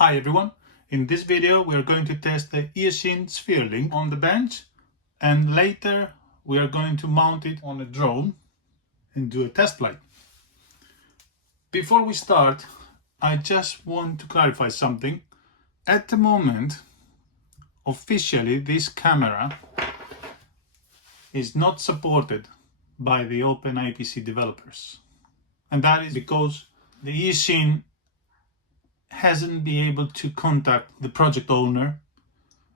Hi everyone, in this video we are going to test the Eachine Sphere Link on the bench, and later we are going to mount it on a drone and do a test flight. Before we start, I just want to clarify something. At the moment, officially this camera is not supported by the OpenIPC developers, and that is because the Eachine hasn't been able to contact the project owner,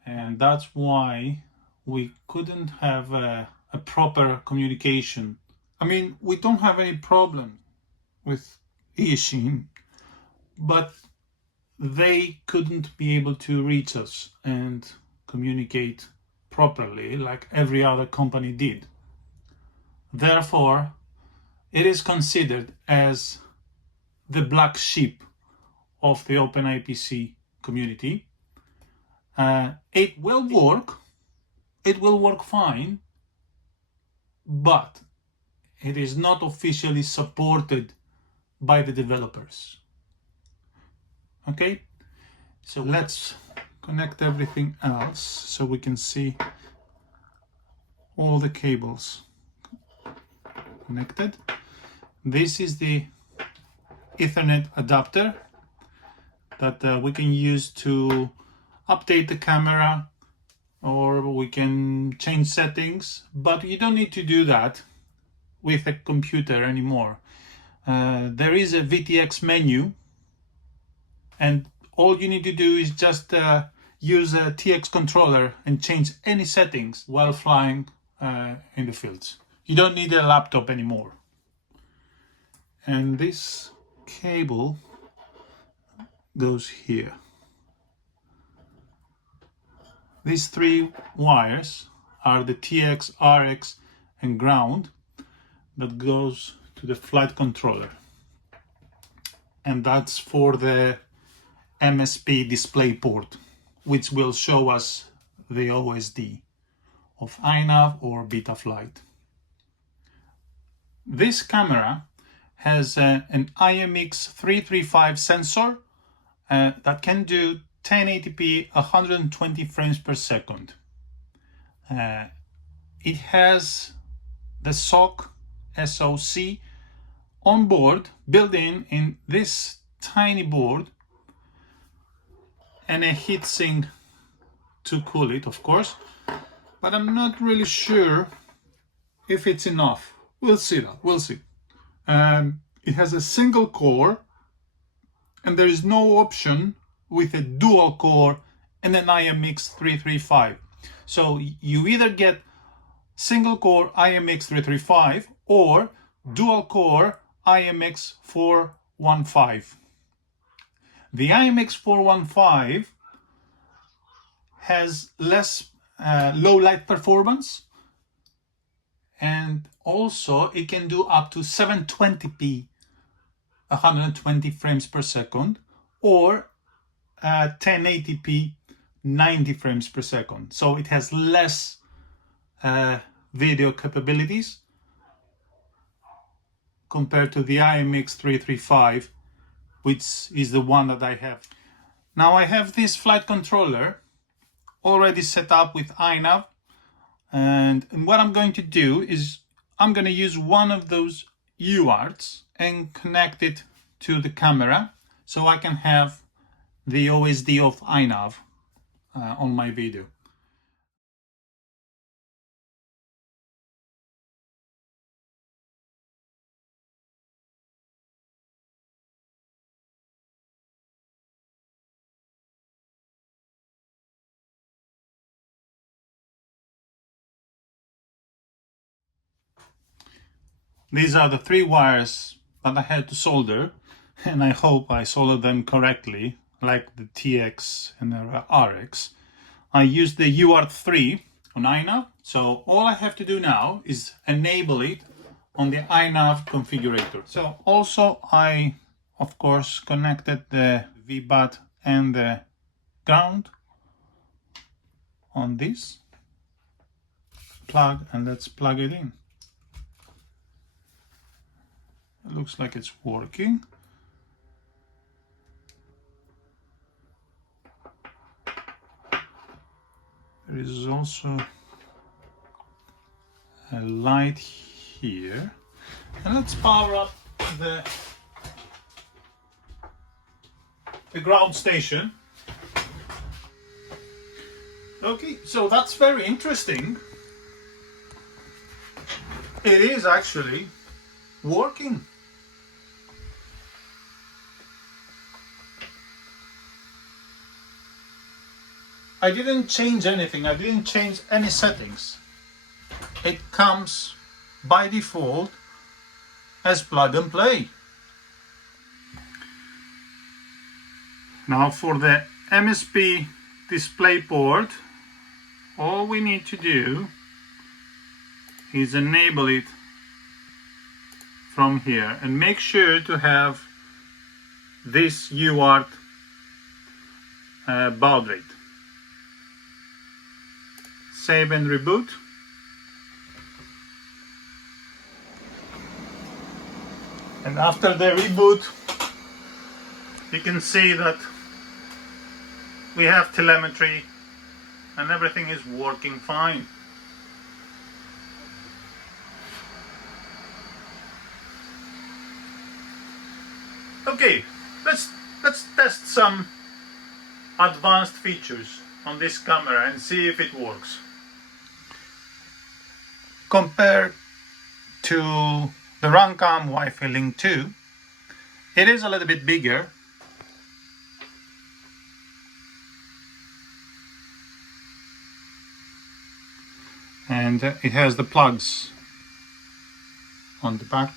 and that's why we couldn't have a proper communication. I mean, we don't have any problem with Eachine, but they couldn't be able to reach us and communicate properly like every other company did. Therefore, it is considered as the black sheep of the OpenIPC community. It will work fine, but it is not officially supported by the developers. Okay, so let's connect everything else so we can see all the cables connected. This is the Ethernet adapter that we can use to update the camera, or we can change settings, but you don't need to do that with a computer anymore. There is a VTXMENU, and all you need to do is just use a TX controller and change any settings while flying in the fields. You don't need a laptop anymore. And this cable goes here. These three wires are the TX, RX and ground that goes to the flight controller, and that's for the MSP display port, which will show us the OSD of iNav or Betaflight. This camera has an IMX335 sensor that can do 1080p 120 frames per second. It has the SoC on board, built in this tiny board, and a heatsink to cool it, of course, but I'm not really sure if it's enough. We'll see. It has a single core, and there is no option with a dual core and an IMX335. So you either get single core IMX335 or dual core IMX415. The IMX415 has less low light performance, and also it can do up to 720p 120 frames per second, or 1080p 90 frames per second. So it has less video capabilities compared to the IMX335, which is the one that I have. Now I have this flight controller already set up with iNav, and what I'm going to do is I'm going to use one of those UARTs and connect it to the camera so I can have the OSD of iNav on my video. These are the three wires that I had to solder, and I hope I soldered them correctly, like the TX and the RX. I used the UART3 on iNav, so all I have to do now is enable it on the iNav configurator. So also I, of course, connected the VBAT and the ground on this plug, and let's plug it in. It looks like it's working. There is also a light here. And let's power up the ground station. Okay, so that's very interesting. It is actually working. I didn't change anything, I didn't change any settings. It comes by default as plug and play. Now for the MSP DisplayPort, all we need to do is enable it from here and make sure to have this UART baud rate. Save and reboot. And after the reboot, you can see that we have telemetry and everything is working fine. Okay, let's test some advanced features on this camera and see if it works. Compared to the Runcam Wi-Fi Link 2, it is a little bit bigger. And it has the plugs on the back.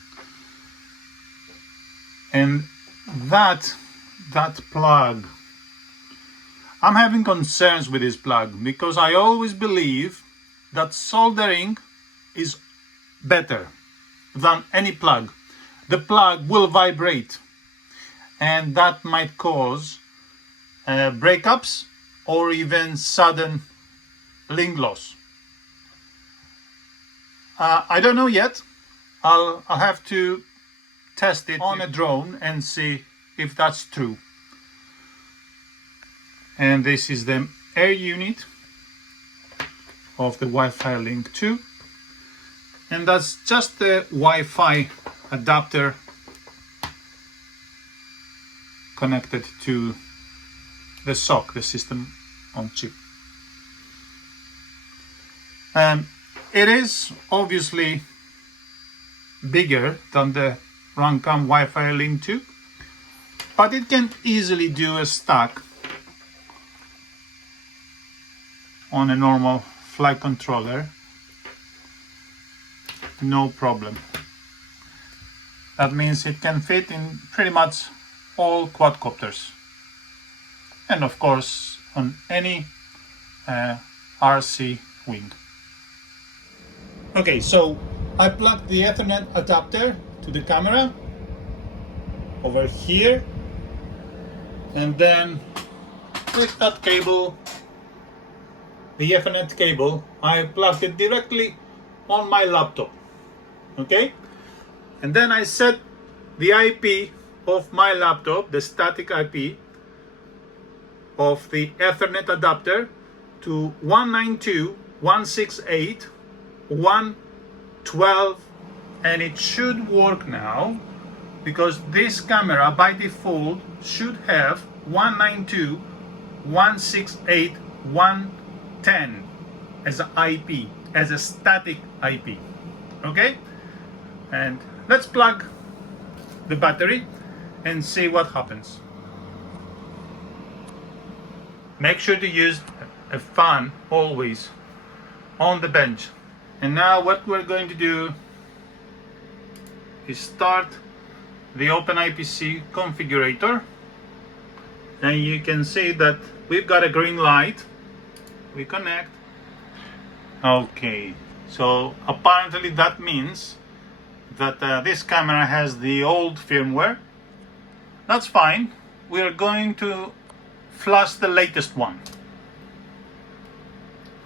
And that plug, I'm having concerns with this plug because I always believe that soldering is better than any plug. The plug will vibrate and that might cause breakups or even sudden link loss. I don't know yet. I'll have to test it on a drone and see if that's true. And this is the air unit of the Wi-Fi Link 2. And that's just the Wi-Fi adapter connected to the SoC, the system on chip. It is obviously bigger than the Runcam Wi-Fi Link 2, but it can easily do a stack on a normal flight controller, no problem. That means it can fit in pretty much all quadcopters, and of course on any RC wing. Okay, so I plugged the Ethernet adapter to the camera over here, and then with that cable, the Ethernet cable, I plugged it directly on my laptop. Okay, and then I set the IP of my laptop, the static IP of the Ethernet adapter, to 192.168.112, and it should work now because this camera by default should have 192.168.110 as an IP, as a static IP. Okay, and let's plug the battery and see what happens. Make sure to use a fan always on the bench. And now what we're going to do is start the OpenIPC configurator, and you can see that we've got a green light. We connect. Okay, so apparently that means that this camera has the old firmware. That's fine. We're going to flash the latest one.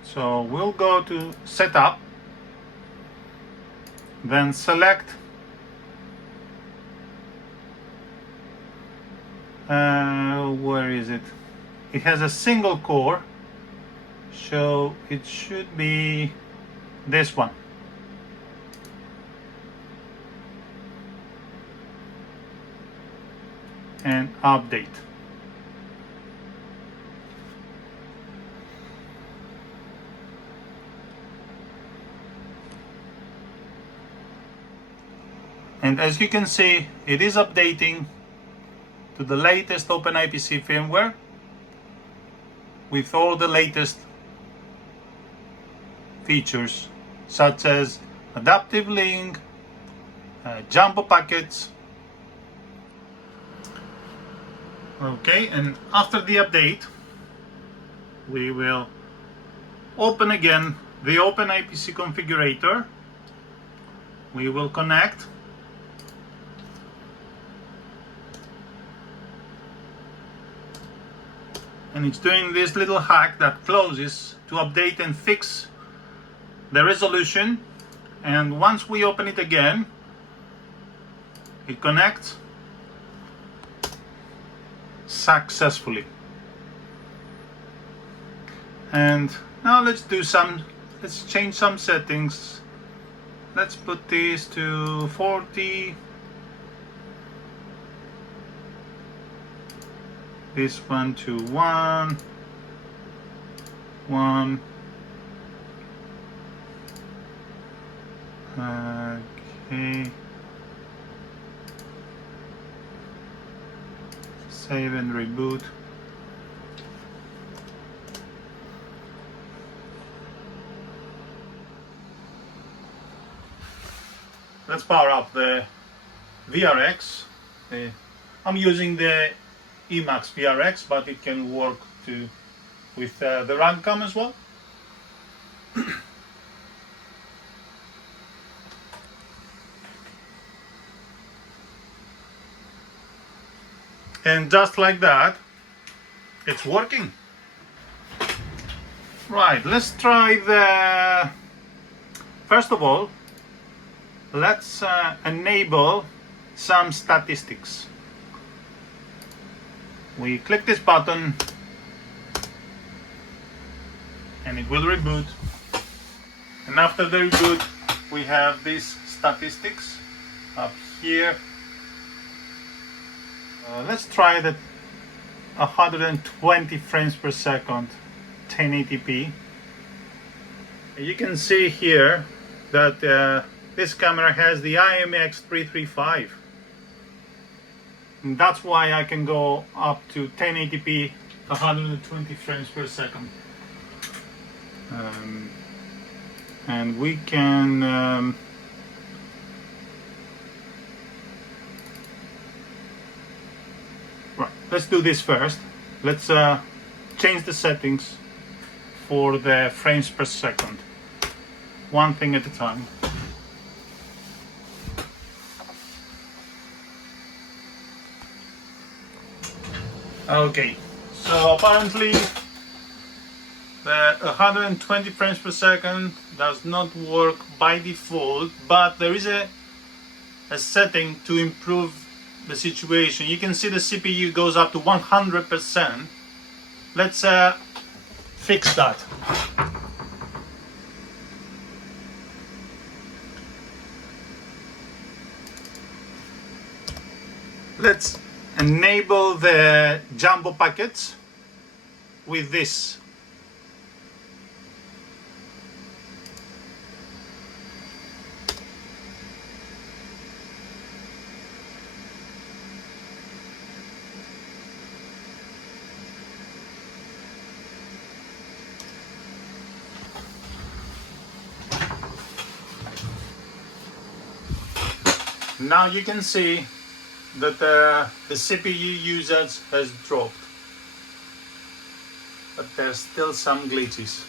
So we'll go to setup, then select where is it? It has a single core, So it should be this one. And update. And as you can see, it is updating to the latest OpenIPC firmware with all the latest features such as adaptive link, jumbo packets. Okay, and after the update, we will open again the OpenIPC configurator. We will connect. And it's doing this little hack that closes to update and fix the resolution. And once we open it again, it connects successfully. And now let's change some settings. Let's put this to 40. This one to 1. Okay. Save and reboot. Let's power up the VRX. I'm using the Emax VRX, but it can work too with the Runcam as well. And just like that, it's working. Right, let's try the... First of all, let's enable some statistics. We click this button and it will reboot. And after the reboot, we have these statistics up here. Let's try the 120 frames per second 1080p. You can see here that this camera has the IMX335. And that's why I can go up to 1080p 120 frames per second. And we can right, let's do this first. Let's change the settings for the frames per second, one thing at a time. Okay, so apparently the 120 frames per second does not work by default, but there is a setting to improve the situation. You can see the CPU goes up to 100%. Let's fix that. Let's enable the jumbo packets with this. Now you can see that the CPU usage has dropped, but there's still some glitches.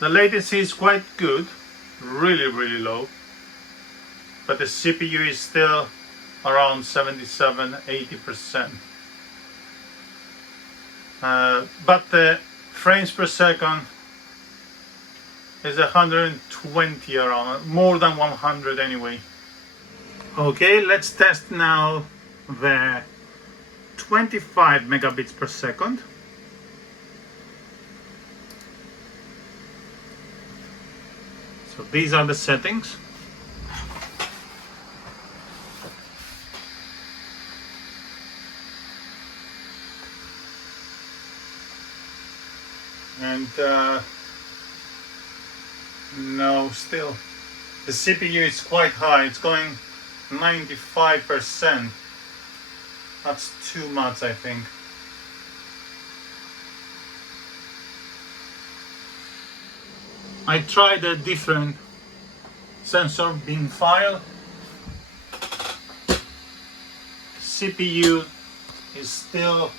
The latency is quite good, really low, but the CPU is still around 77-80%. But the frames per second is 120 around, more than 100 anyway. Okay, let's test now the 25 megabits per second. So these are the settings. And no, still the CPU is quite high. It's going 95%. That's too much, I think. I tried a different sensor bin file. CPU is still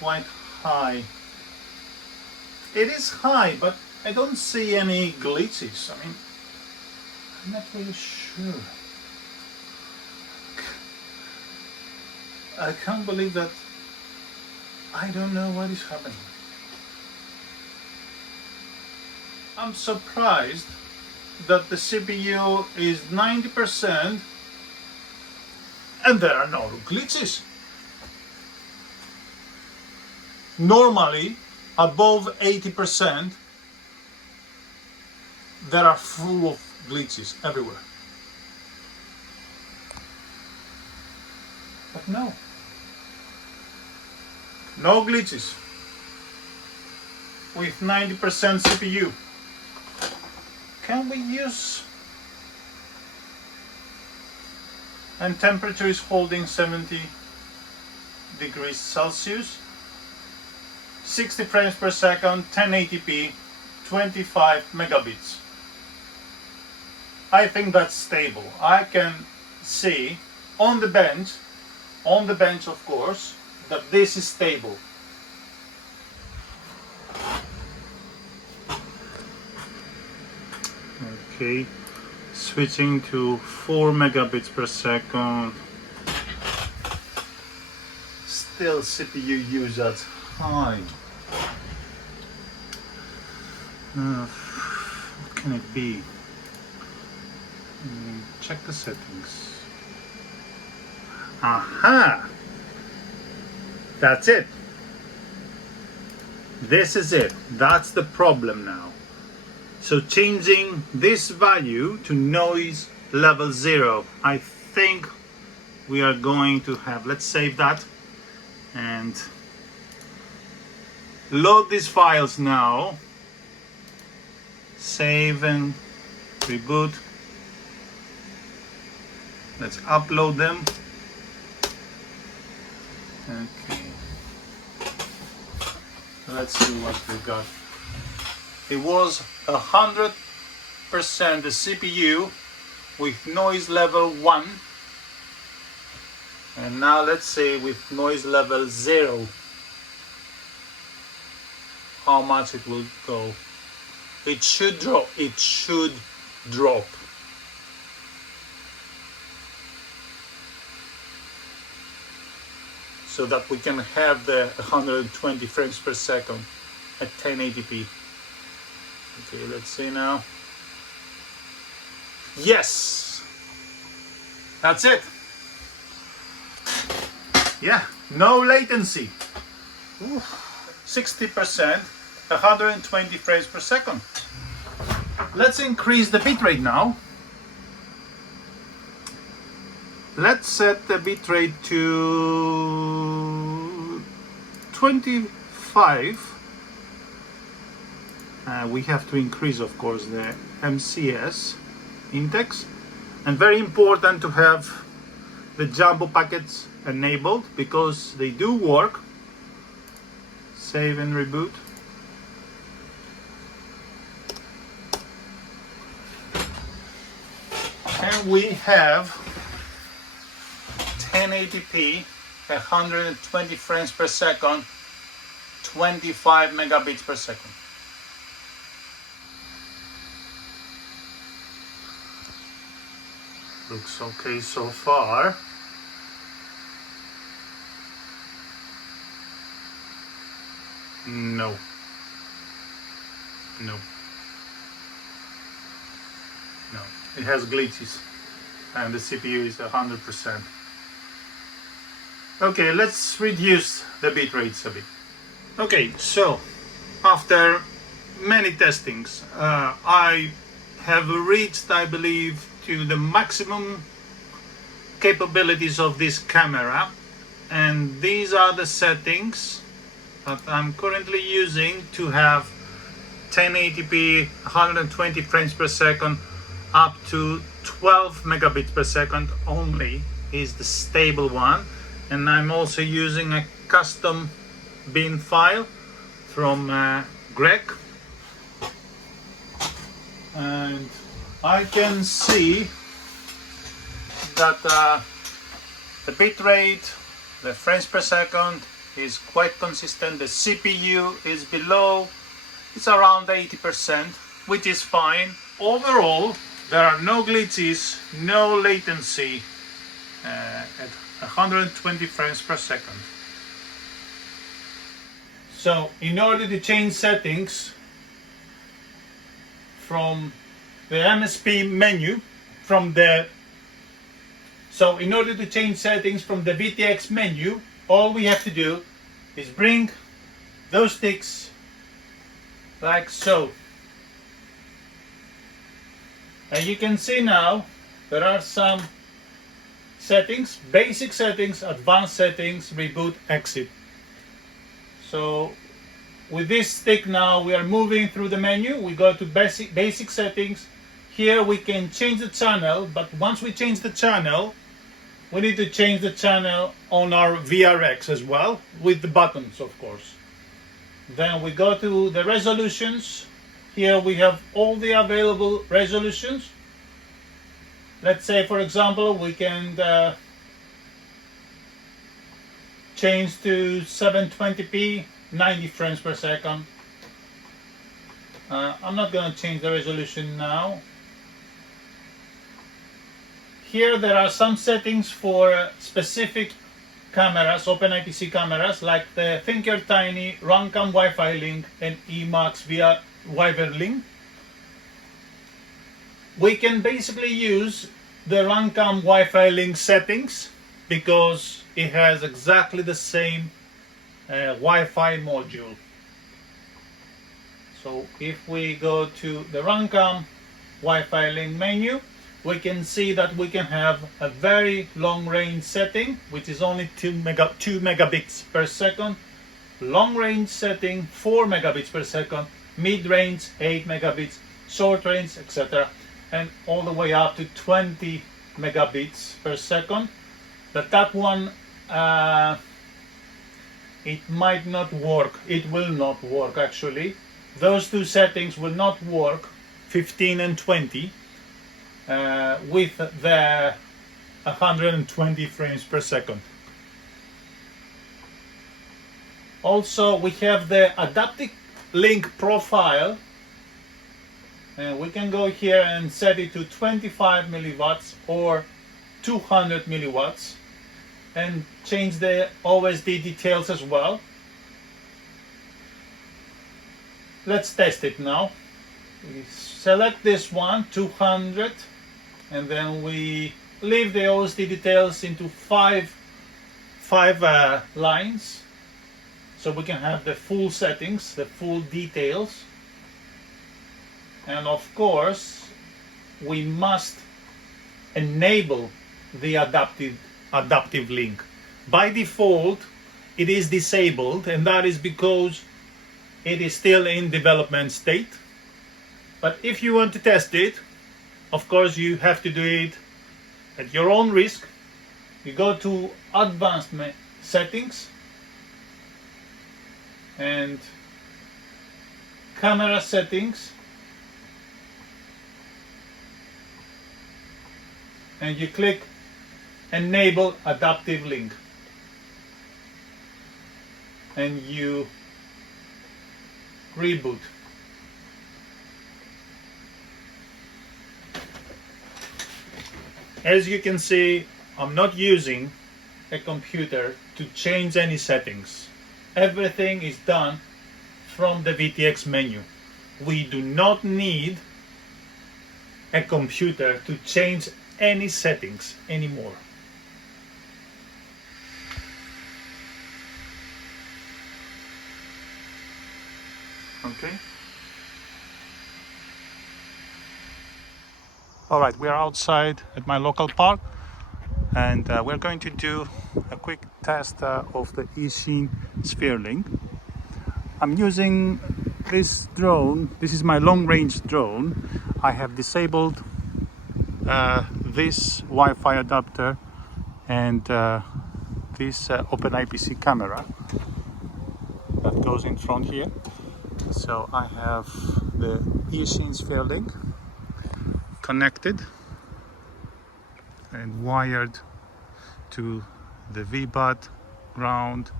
quite high. It is high, but I don't see any glitches. I mean, I'm not really sure. I can't believe that. I don't know what is happening. I'm surprised that the CPU is 90% and there are no glitches. Normally, above 80%, there are full of glitches everywhere. But no glitches with 90% CPU. Can we use, and temperature is holding 70 degrees Celsius, 60 frames per second, 1080p, 25 megabits. I think that's stable. I can see on the bench of course, that this is stable. Okay, switching to 4 megabits per second. Still CPU usage high. What can it be? Check the settings. Aha! That's it. This is it. That's the problem now. So changing this value to noise level 0, I think we are going to have, let's save that and load these files now. Save and reboot. Let's upload them. Okay. Let's see what we got. It was 100% the CPU with noise level 1, and now let's say with noise level 0 how much it will go. It should drop. It should drop. So that we can have the 120 frames per second at 1080p. Okay, let's see now. Yes! That's it. Yeah, no latency. 60%, 120 frames per second. Let's increase the bitrate now. Let's set the bitrate to 25. We have to increase, of course, the MCS index. And very important to have the jumbo packets enabled because they do work. Save and reboot. And we have 1080p, 120 frames per second, 25 megabits per second. Looks okay so far. No. It has glitches and the CPU is 100%. Okay, let's reduce the bit rates a bit. Okay, so after many testings, I have reached, I believe, to the maximum capabilities of this camera, and these are the settings that I'm currently using to have 1080p 120 frames per second up to 12 megabits per second only is the stable one. And I'm also using a custom bin file from Greg, and I can see that the bit rate, the frames per second is quite consistent. The CPU is below, it's around 80%, which is fine. Overall, there are no glitches, no latency at 120 frames per second. So in order to change settings from the MSP menu, in order to change settings from the VTX menu, all we have to do is bring those sticks like so. And you can see now there are some settings: basic settings, advanced settings, reboot, exit. So with this stick now we are moving through the menu. We go to basic settings. Here we can change the channel, but once we change the channel, we need to change the channel on our VRX as well, with the buttons, of course. Then we go to the resolutions. Here we have all the available resolutions. Let's say, for example, we can change to 720p, 90 frames per second. I'm not going to change the resolution now. Here there are some settings for specific cameras, OpenIPC cameras, like the Thinker Tiny, Runcam Wi-Fi link, and Emax via Wi-Fi link. We can basically use the Runcam Wi-Fi link settings because it has exactly the same Wi-Fi module. So if we go to the Runcam Wi-Fi link menu, we can see that we can have a very long range setting, which is only 2 megabits per second, long range setting 4 megabits per second, mid range 8 megabits, short range, etc., and all the way up to 20 megabits per second. But that one, it might not work. It will not work actually. Those two settings will not work, 15 and 20. With the 120 frames per second. Also, we have the adaptive link profile, and we can go here and set it to 25 milliwatts or 200 milliwatts and change the OSD details as well. Let's test it now. We select this one, 200, and then we leave the OSD details into five lines, so we can have the full settings, the full details. And of course, we must enable the adaptive link. By default, it is disabled, and that is because it is still in development state. But if you want to test it, of course you have to do it at your own risk. You go to advanced settings and camera settings, and you click enable adaptive link, and you reboot. As you can see, I'm not using a computer to change any settings. Everything is done from the VTX menu. We do not need a computer to change any settings anymore. Okay. All right, we are outside at my local park, and we're going to do a quick test of the Eachine Sphere Link. I'm using this drone. This is my long-range drone. I have disabled this Wi-Fi adapter and this OpenIPC camera that goes in front here. So I have the Eachine Sphere Link connected and wired to the VBUD, ground,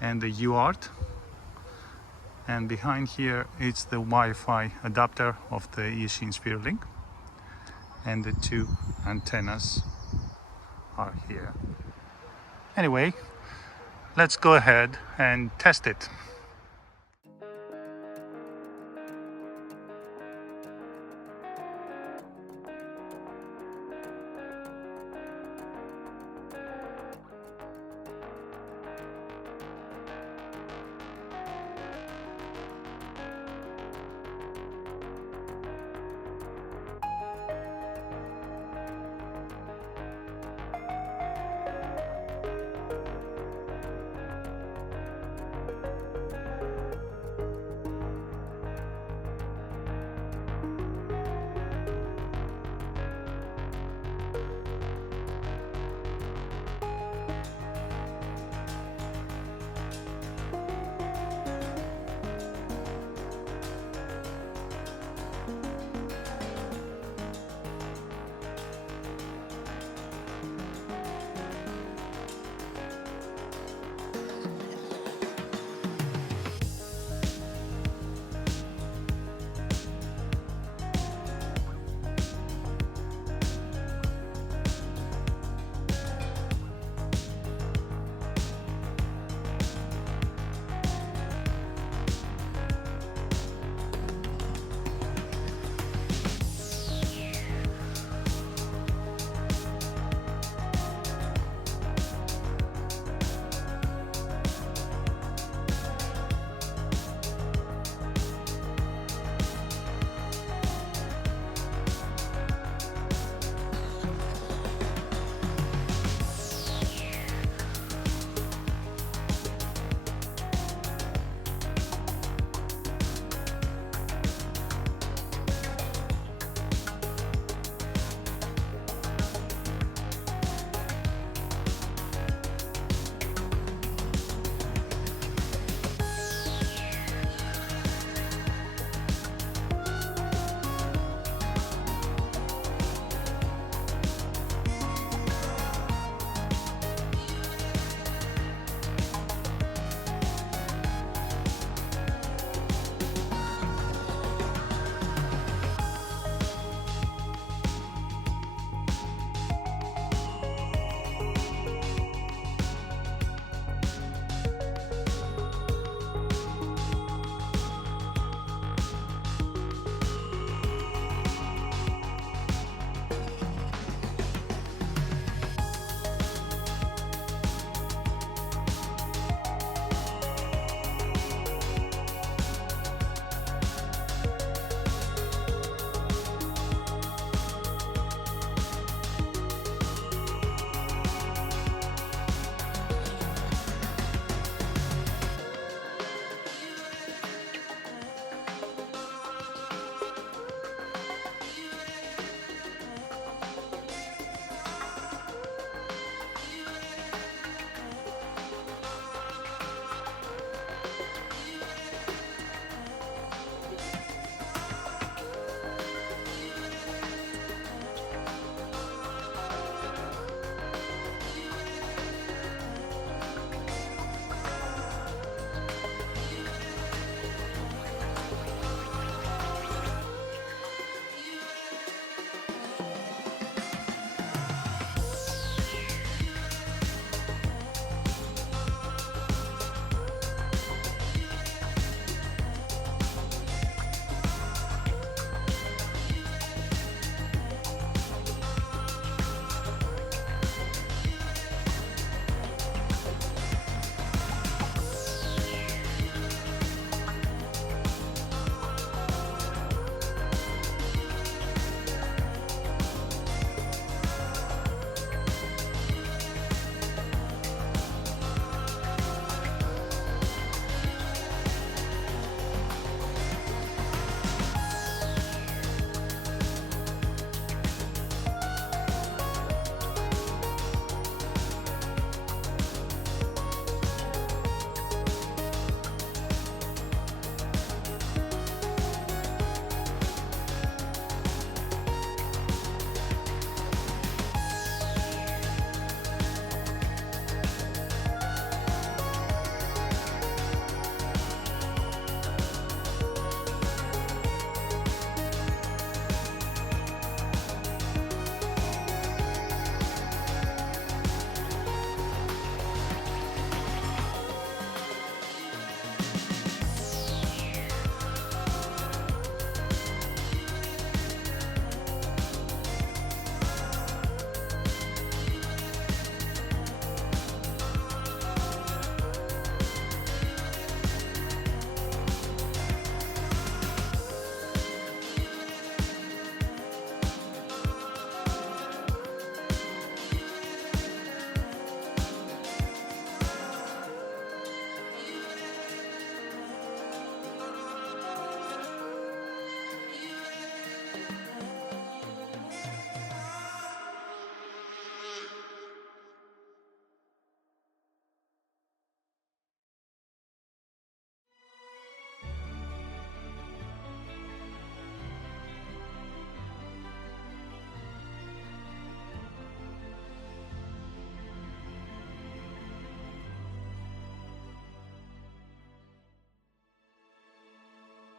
and the UART. And behind here it's the Wi-Fi adapter of the Eachine Sphere Link, and the two antennas are here. Anyway, let's go ahead and test it.